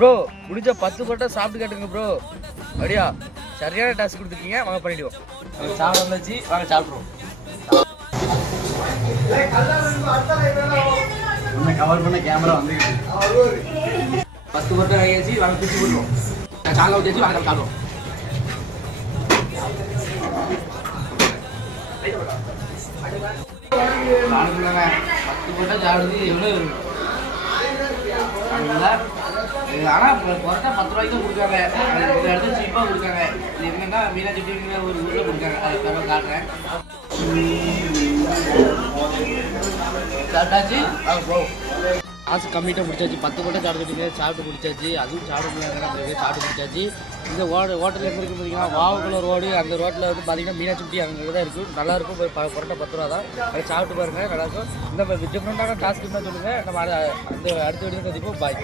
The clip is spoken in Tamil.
ப்ரோ முடிஞ்ச 10 பரோட்டா சாப்பிட்டு கேட்டுங்க ப்ரோ. அப்படியா சரியான டாஸ்க் கொடுத்துருக்கீங்க, வாங்க பண்ணிடுவோம். சாப்பிட வந்தாச்சு, வாங்க சாப்பிட்ருவோம். கவர் பண்ண கேமரா வந்துருக்கு. 10 பரோட்டா ஆகியாச்சு, வாங்க பிடிச்சி போட்டுருவோம். காலை ஊற்றியாச்சு, வாங்க சாப்பிடுவோம். சாப்பிடுங்க 10 பரோட்டா சாப்பிடுறது எவ்வளோ. ஆனால் பரோட்டா 10 ரூபாய்க்கு தான் கொடுக்காங்க. இந்த இடத்துல சீப்பாக கொடுக்காங்க. இது என்னன்னா மீனாட்சி ஒரு ஊரில் கொடுக்காங்க. அதுக்காக காட்டுறேன். சாப்பிட்டாச்சு, அது போகும். காசு கம்மிட்டாக முடிச்சாச்சு. 10 பரோட்டா சாப்பிட்டு முடிச்சாச்சு. அதுவும் சாப்பிட முடியாதுங்க, நம்மளுக்கு சாப்பிட்டு முடிச்சாச்சு. இந்த ஹோட்டல் எங்கே இருக்குது பார்த்தீங்கன்னா வாவக்குளம் ரோடு. அந்த ரோட்டில் வந்து பார்த்தீங்கன்னா மீனாட்சி அங்கே தான் இருக்கும். நல்லாயிருக்கும். பரோட்டா 10 ரூபா தான். அதை சாப்பிட்டு பாருங்கள், நல்லாயிருக்கும். இந்த டிஃப்ரெண்ட்டான டாஸ்க்கு தான் சொல்லுங்கள். நம்ம அந்த அடுத்த வீடியோ சந்திப்போம். பாய்.